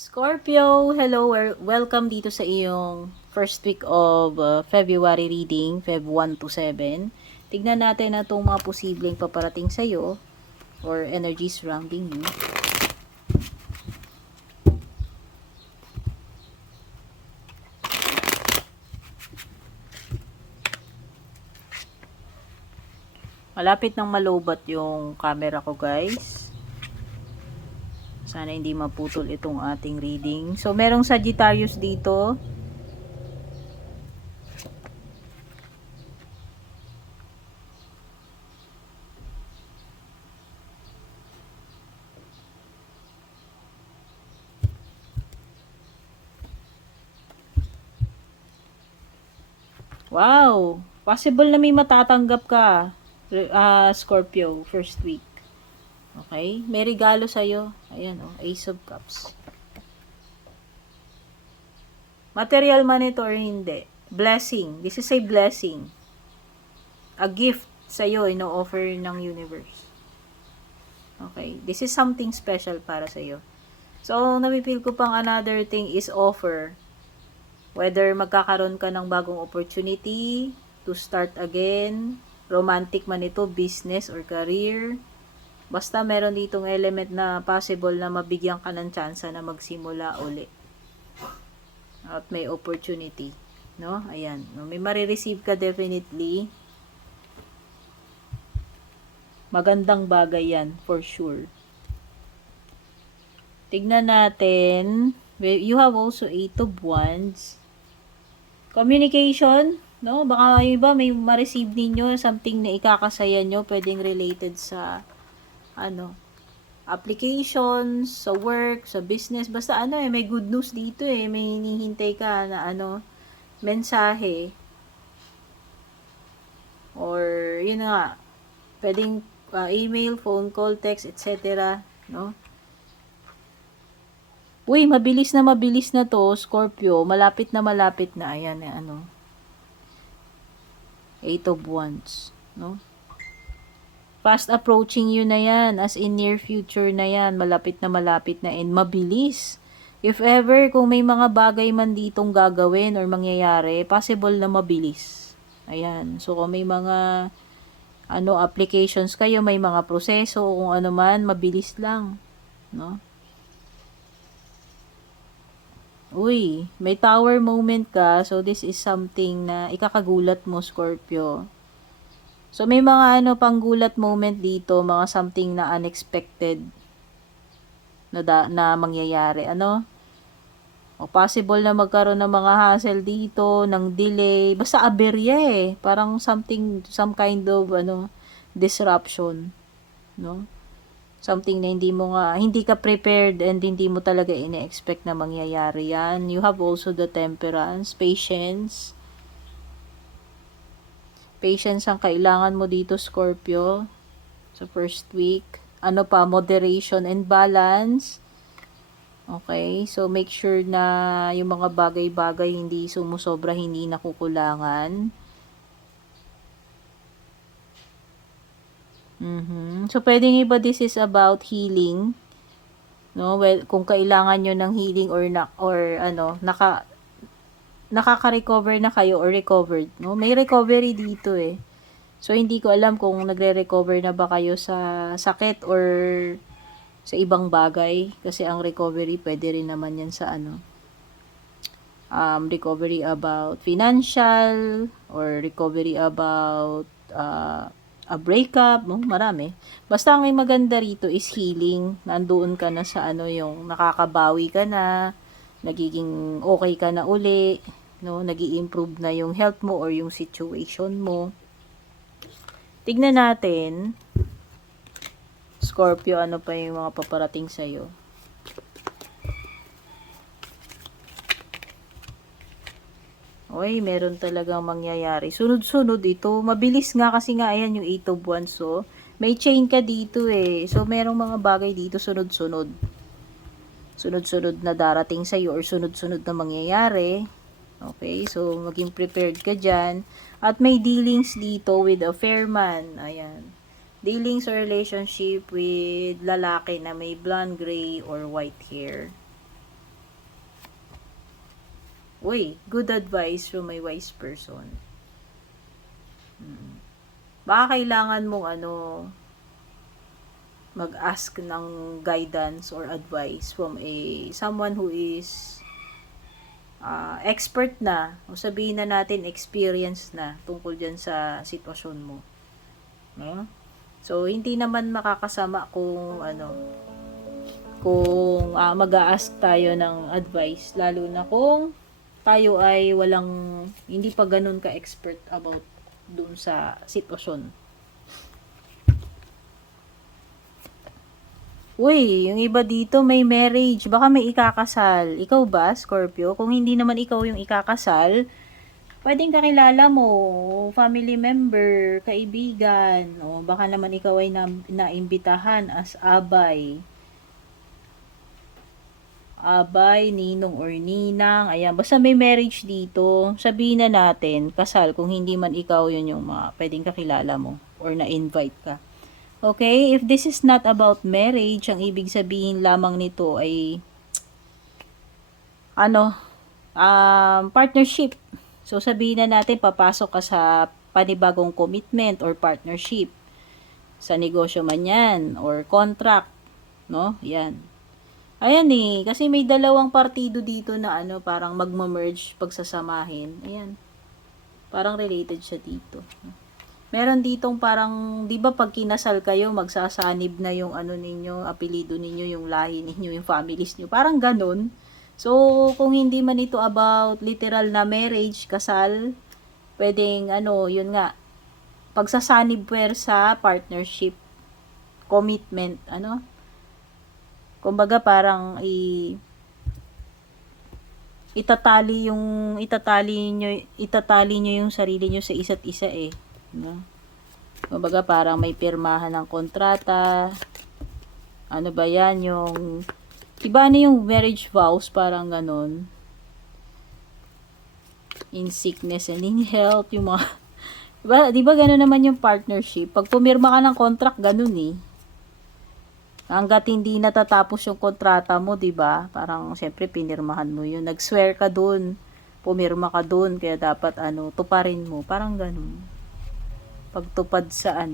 Scorpio, hello, welcome dito sa iyong first week of February reading, Feb 1 to 7. Tignan natin na itong mga posibleng paparating sa iyo or energy surrounding you. Malapit nang malobat yung camera ko, guys. Sana hindi maputol itong ating reading. So, merong Sagittarius dito. Wow! Possible na may matatanggap ka, Scorpio, first week. Okay? May regalo sa'yo. Ayan, oh, Ace of Cups. Material man ito or hindi. Blessing. This is a blessing. A gift sa'yo, ino-offer ng universe. Okay? This is something special para sa'yo. So, napipil ko pang another thing is offer. Whether magkakaroon ka ng bagong opportunity to start again, romantic man ito, business or career. Basta meron ditong element na possible na mabigyan ka ng tsansa na magsimula uli. At may opportunity. No? Ayan. May marireceive ka definitely. Magandang bagay yan, for sure. Tignan natin. You have also 8 of Wands. Communication, no? Baka yung iba may ma-receive ninyo something na ikakasaya nyo, pwedeng related sa applications, sa work, sa business, basta may good news dito may hinihintay ka na mensahe. Or yun nga, pwedeng email, phone call, text, etc. No? Uy, mabilis na to, Scorpio. Malapit na. Ayan, 8 of Wands. No? Fast approaching you na yan. As in near future na yan. Malapit na and mabilis. If ever, kung may mga bagay man ditong gagawin or mangyayari, possible na mabilis. Ayan. So, kung may mga applications kayo, may mga proseso, kung ano man, mabilis lang. No? Uy, may tower moment ka. So, this is something na ikakagulat mo, Scorpio. So, may mga panggulat moment dito, mga something na unexpected na mangyayari. O possible na magkaroon ng mga hassle dito, ng delay. Basta aberya Parang some kind of disruption. No? Something na hindi ka prepared and hindi mo talaga ine-expect na mangyayari yan. You have also the temperance, patience. Patience ang kailangan mo dito, Scorpio, sa first week. Moderation and balance. Okay, so make sure na yung mga bagay-bagay hindi sumusobra, hindi nakukulangan. So, pwedeng iba this is about healing. No? Well, kung kailangan nyo ng healing or nakaka-recover na kayo or recovered. No? May recovery dito So, hindi ko alam kung nagre-recover na ba kayo sa sakit or sa ibang bagay. Kasi ang recovery, pwede rin naman yan sa recovery about financial or recovery about a breakup, marami. Basta ang maganda rito is healing. Nandoon ka na sa yung nakakabawi ka na, nagiging okay ka na uli, no? Nagi-improve na yung health mo or yung situation mo. Tignan natin, Scorpio, ano pa yung mga paparating sa'yo. Oy, meron talagang mangyayari. Sunod-sunod ito. Mabilis nga kasi nga, ayan yung 8 of Wands, so. May chain ka dito So, merong mga bagay dito sunod-sunod. Sunod-sunod na darating sa'yo or sunod-sunod na mangyayari. Okay, so maging prepared ka dyan. At may dealings dito with a fair man. Ayan. Dealings or relationship with lalaki na may blonde, gray, or white hair. Uy, good advice from a wise person. Baka kailangan mong mag-ask ng guidance or advice from someone who is expert na, o sabihin na natin experience na tungkol dyan sa sitwasyon mo. No? So, hindi naman makakasama kung kung mag-a-ask tayo ng advice, lalo na kung tayo ay hindi pa ganun ka-expert about dun sa sitwasyon. Uy, yung iba dito may marriage, baka may ikakasal. Ikaw ba, Scorpio? Kung hindi naman ikaw yung ikakasal, pwedeng kakilala mo, family member, kaibigan, o baka naman ikaw ay naimbitahan as abay. Abay, ninong or ninang, ayan, basta may marriage dito, sabihin na natin, kasal, kung hindi man ikaw yun yung mga pwedeng kakilala mo, or na-invite ka. Okay, if this is not about marriage, ang ibig sabihin lamang nito ay partnership. So sabihin na natin papasok ka sa panibagong commitment or partnership sa negosyo man 'yan or contract, no? 'Yan. Ayan kasi may dalawang partido dito na parang magma-merge pagsasamahin. Ayan. Parang related siya dito. Meron ditong parang, 'di ba pag kinasal kayo, magsasanib na yung ninyo, apelyido ninyo, yung lahi ninyo, yung families niyo. Parang ganun. So, kung hindi man ito about literal na marriage, kasal, pwedeng yun nga, pagsasanib sa partnership, commitment, kumbaga parang itatali niyo yung sarili niyo sa isa't isa no? Kumbaga parang may pirmahan ng kontrata. Ano ba 'yan yung iba yung marriage vows, parang ganun. In sickness and in health, yung mga di ba ganun naman yung partnership? Pag pumirma ka ng contract, ganun hanggat hindi natatapos yung kontrata mo, di ba? Parang siyempre pinirmahan mo yun. Nag-swear ka dun, pumirma ka dun, kaya dapat tuparin mo. Parang ganun. Pagtupad sa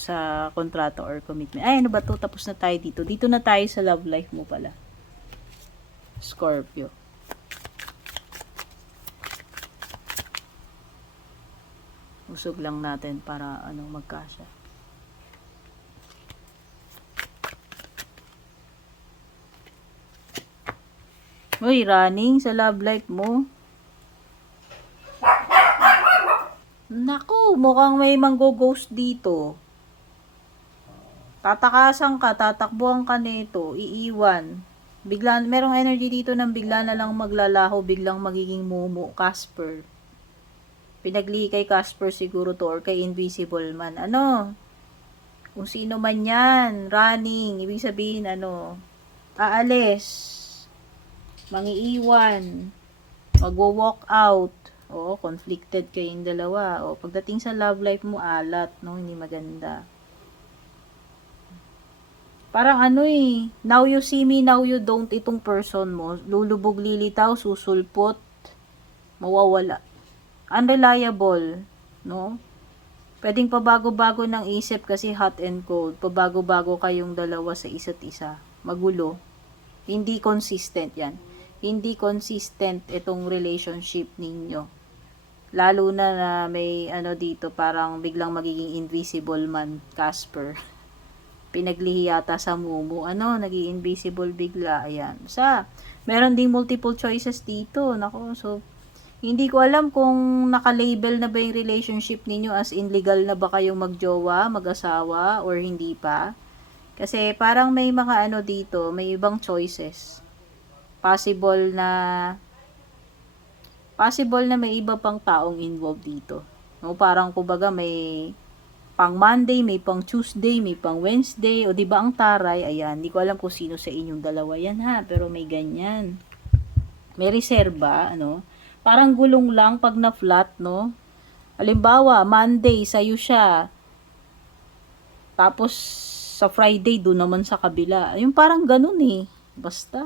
sa kontrata or commitment. Ay, ano ba to? Tapos na tayo dito. Dito na tayo sa love life mo pala, Scorpio. Usog lang natin para magkasya. Uy, running sa love life mo. Naku, mukhang may manggo-ghost dito. Tatakasan ka, tatakbuhan ka nito, iiwan. Bigla, merong energy dito ng bigla na lang maglalaho, biglang magiging mumu, Casper. Pinagli kay Casper siguro to, or kay Invisible Man. Kung sino man yan, running, ibig sabihin aalis, mangiiwan, magwo-walk out. Oo, conflicted kayong dalawa. O, pagdating sa love life mo, alat, no? Hindi maganda. Parang now you see me, now you don't, itong person mo. Lulubog, lilitaw, susulpot, mawawala. Unreliable, no? Pwedeng pabago-bago ng isip kasi hot and cold. Pabago-bago kayong dalawa sa isa't isa. Magulo. Hindi consistent yan. Hindi consistent itong relationship ninyo. Lalo na may dito, parang biglang magiging invisible man, Casper. Pinaglihi yata sa mumu. Naging invisible bigla. Ayan. Meron ding multiple choices dito. Nako, so, hindi ko alam kung naka-label na ba yung relationship ninyo, as in legal na ba kayong magjowa, mag-asawa, or hindi pa. Kasi parang may mga dito, may ibang choices. Possible na may iba pang taong involved dito. No, parang kumbaga may pang Monday, may pang Tuesday, may pang Wednesday, o di ba ang taray, ayan, hindi ko alam kung sino sa inyong dalawa yan pero may ganyan. May reserba, parang gulong lang pag na-flat, no? Halimbawa, Monday, sa'yo siya. Tapos, sa Friday, doon naman sa kabila. Yung parang ganun Basta.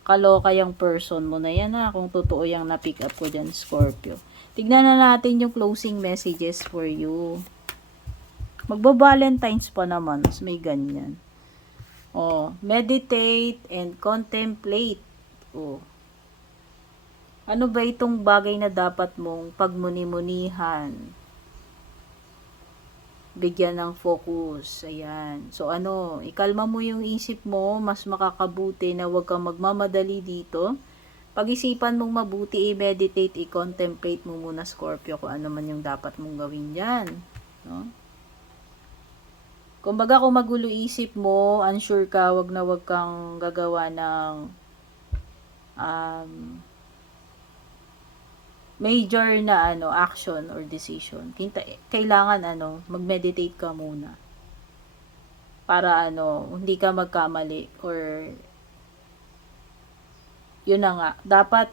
Kaloka yung person mo na yan ha, kung totoo yung na-pick up ko dyan, Scorpio. Tignan na natin yung closing messages for you. Magba-Valentine's pa naman, mas may ganyan. Oh, meditate and contemplate. Oh. Ano ba itong bagay na dapat mong pagmuni-munihan? Bigyan ng focus. Ayan. So ano, ikalma mo yung isip mo, mas makakabuti na huwag kang magmamadali dito. Pag-isipan mong mabuti, i-meditate, i-contemplate mo muna, Scorpio, kung ano man yung dapat mong gawin dyan. No? Kumbaga, kung magulo isip mo, unsure ka, wag na wag kang gagawa ng major na action or decision. Kailangan mag-meditate ka muna. Para hindi ka magkamali or yun na nga, dapat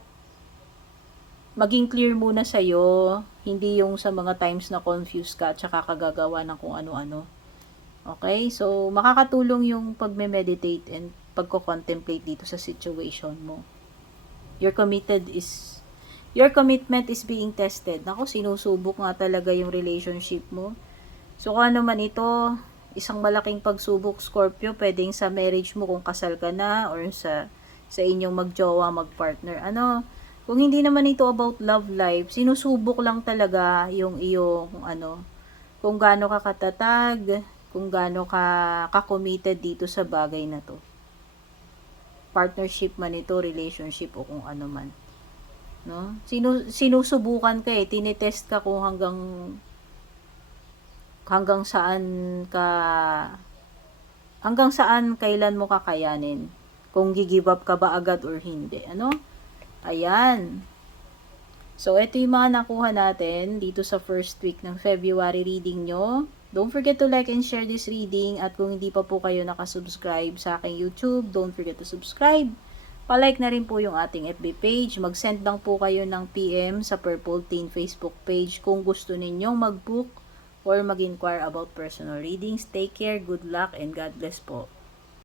maging clear muna sa'yo, hindi yung sa mga times na confused ka at saka kagagawa ng kung ano-ano. Okay? So, makakatulong yung pagme-meditate and pagko-contemplate dito sa situation mo. Your commitment is being tested. Nako, sinusubok nga talaga yung relationship mo. So, kung ano man ito, isang malaking pagsubok, Scorpio, pwedeng sa marriage mo kung kasal ka na or sa inyong magjowa, magpartner. Kung hindi naman ito about love life, sinusubok lang talaga yung iyong kung gaano ka katatag, kung gaano ka committed dito sa bagay na to. Partnership man ito, relationship o kung ano man. No? Sinusubukan ka tinetest ka kung hanggang saan kailan mo kakayanin. Kung gi-give up ka ba agad or hindi. Ayan. So, ito yung mga nakuha natin dito sa first week ng February reading nyo. Don't forget to like and share this reading. At kung hindi pa po kayo nakasubscribe sa aking YouTube, don't forget to subscribe. Palike na rin po yung ating FB page. Mag-send lang po kayo ng PM sa Purple Teen Facebook page kung gusto ninyong mag-book or mag-inquire about personal readings. Take care, good luck, and God bless po.